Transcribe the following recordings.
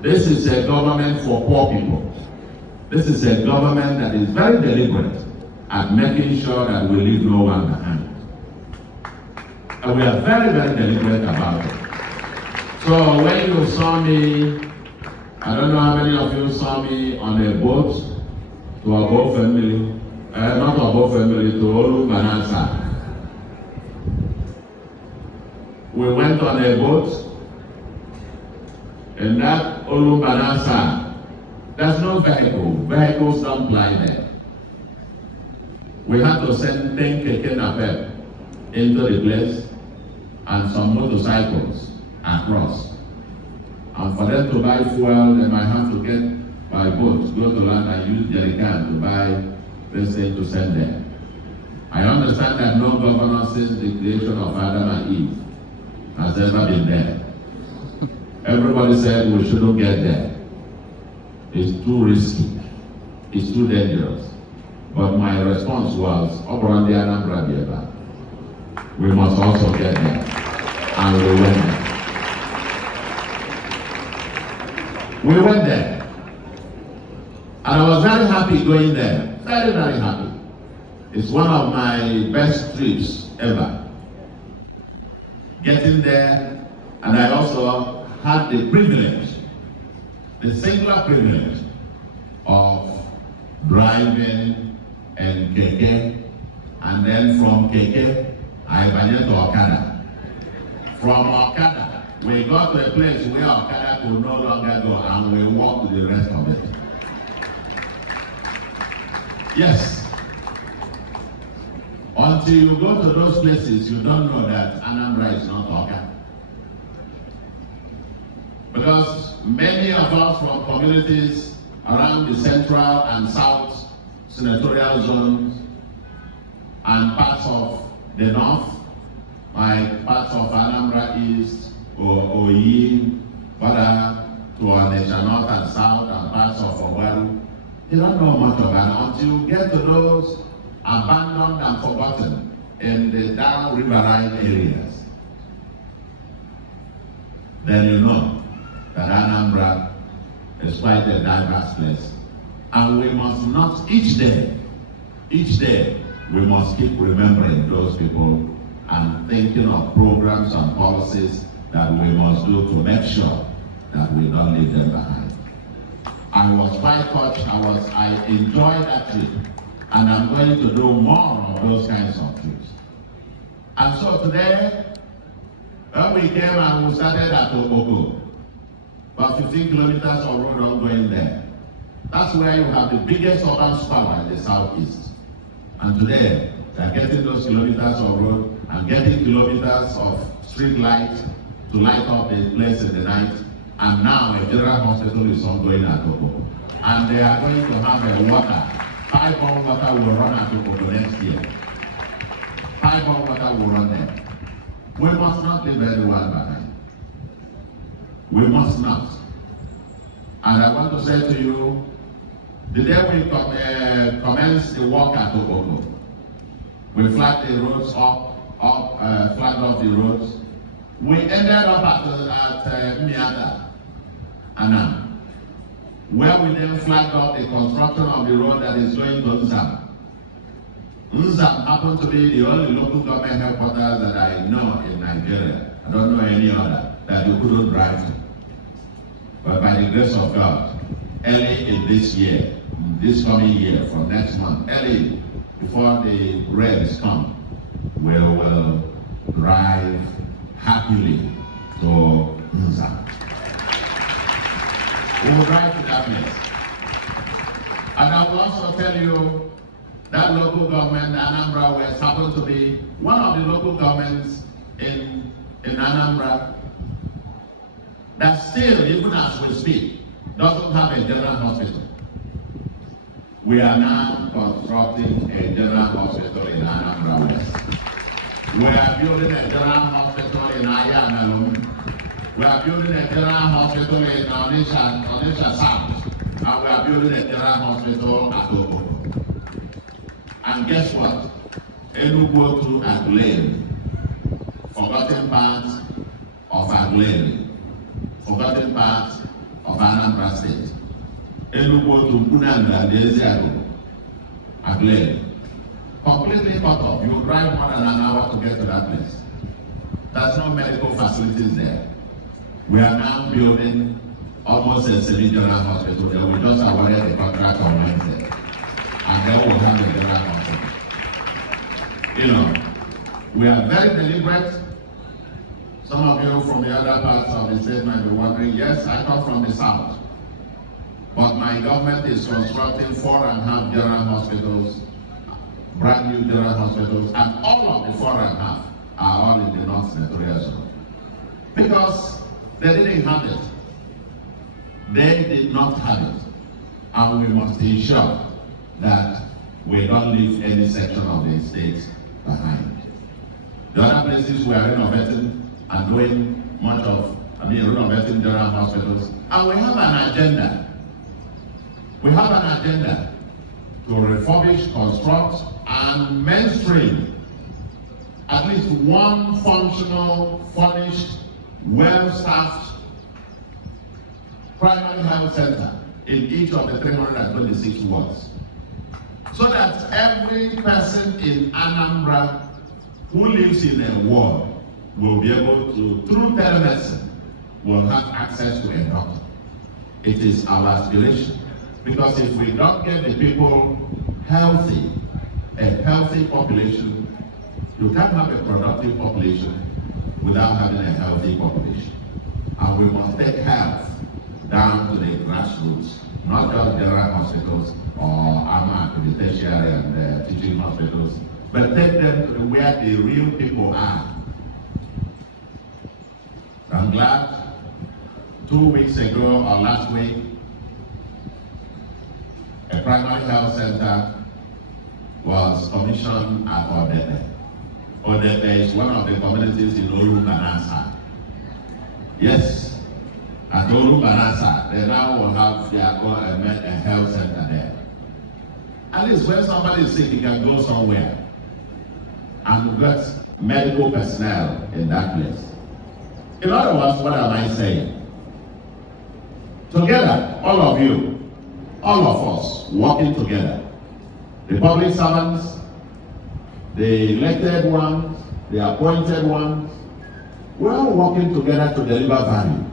This is a government for poor people. This is a government that is very deliberate at making sure that we leave no one behind. And we are very, very deliberate about it. So when you saw me, I don't know how many of you saw me on a boat to Obo family, not Obo family, to Olubanasa. We went on a boat, and that Olubanasa, there's no vehicle. Vehicles don't fly there. We had to send 10 keke napep into the place and some motorcycles across. And for them to buy fuel, they might have to get by boat, go to land and use jerrycan to buy this thing to send them. I understand that no governor since the creation of Adam and Eve has ever been there. Everybody said we shouldn't get there. It's too risky. It's too dangerous. But my response was, Obrandi Anambra Bieba, we must also get there. And we went there. We went there. And I was very happy going there. Very, very happy. It's one of my best trips ever. Getting there, and I also had the privilege, the singular privilege of driving and keke, and then from keke, I went to Okada. From Okada, we got to a place where Okada could no longer go, and we walked the rest of it. Yes. Until you go to those places, you don't know that Anambra is not Okada. Because many of us from communities around the central and south senatorial zones and parts of the north, like parts of Anambra East or Oyi, Bada, to Onitsha North and South and parts of Owaru, you don't know much of it until you get to those abandoned and forgotten in the down riverine areas. Then you know that Anambra is quite a diverse place. And we must not, each day, we must keep remembering those people and thinking of programs and policies that we must do to make sure that we don't leave them behind. I was quite touched, I enjoyed that trip, and I'm going to do more of those kinds of trips. And so today, when we came and we started at Okoko, about 15 kilometers of road ongoing there. That's where you have the biggest urban sprawl in the southeast. And today, they are getting those kilometers of road and getting kilometers of street light to light up the place in the night. And now a general hospital is ongoing at Okoko. And they are going to have a water. Pipe-borne water will run at Okoko next year. Pipe-borne water will run there. We must not leave anyone behind. We must not. And I want to say to you, the day we commenced the work at Okoko, we flagged the roads flagged off the roads. We ended up at Miata, Anam, where we then flagged off the construction of the road that is going to Nzam. Nzam happened to be the only local government headquarters that I know in Nigeria. I don't know any other that you couldn't drive to. But by the grace of God, early in this year, this coming year, from next month, early before the rains come, we will drive happily to Nzam. We will drive to that place. And I will also tell you that local government, Anambra West, happens to be one of the local governments in Anambra that still, even as we speak, doesn't have a general hospital. We are now constructing a general hospital in Anambra West. We are building a general hospital in Ayamelum. We are building a general hospital in Onitsha South. And we are building a general hospital at Okoko. And guess what? Enugu to Aguleri, forgotten parts of Aguleri, forgotten parts of Anambra. Anambra State. Enugu to Mpunanda and Ezeago, Aglere. Completely cut off. You drive more than an hour to get to that place. There's no medical facilities there. We are now building almost a semi-general hospital. They will just awarded the contract on Wednesday. And then we'll have the general hospital. You know, we are very deliberate. Some of you from the other parts of the state might be wondering, yes, I come from the south. But my government is constructing 4.5 general hospitals, brand new general hospitals, and all of the 4.5 are all in the North Senatorial Zone. Because they didn't have it. They did not have it. And we must ensure that we don't leave any section of the state behind. The other places we are renovating and doing much of, renovating general hospitals. And we have an agenda. We have an agenda to refurbish, construct, and mainstream at least one functional, furnished, well-staffed primary health center in each of the 326 wards. So that every person in Anambra who lives in a ward will be able to, through telemedicine, will have access to a doctor. It is our aspiration. Because if we don't get the people healthy, a healthy population, you can't have a productive population without having a healthy population. And we must take health down to the grassroots, not just general hospitals or the tertiary and teaching hospitals, but take them to where the real people are. I'm glad 2 weeks ago or last week, a primary health center was commissioned at Odede. Odede is one of the communities in Olu-Banansa. Yes, at Olu-Banansa, they now will have their own a health center there. At least when somebody is sick, he can go somewhere and get medical personnel in that place. In other words, what am I saying? Together, all of you, all of us, working together, the public servants, the elected ones, the appointed ones, we're all working together to deliver value.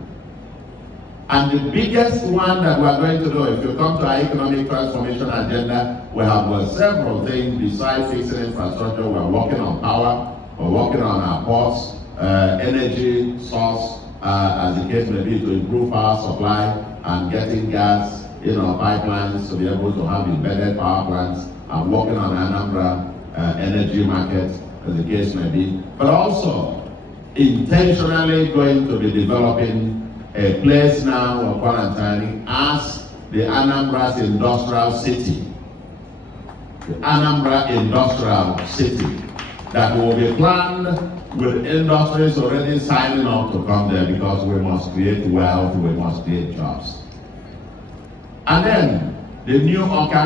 And the biggest one that we're going to do, if you come to our economic transformation agenda, we have several things besides fixing infrastructure. We're working on power, we're working on our ports, energy source, as the case may be, to improve power supply and getting gas, pipelines to be able to have embedded power plants, and working on Anambra energy market, as the case may be. But also intentionally going to be developing a place now of quarantining as the Anambra's industrial city. The Anambra industrial city that will be planned with industries already signing up to come there, because we must create wealth, we must create jobs. And then the new Awka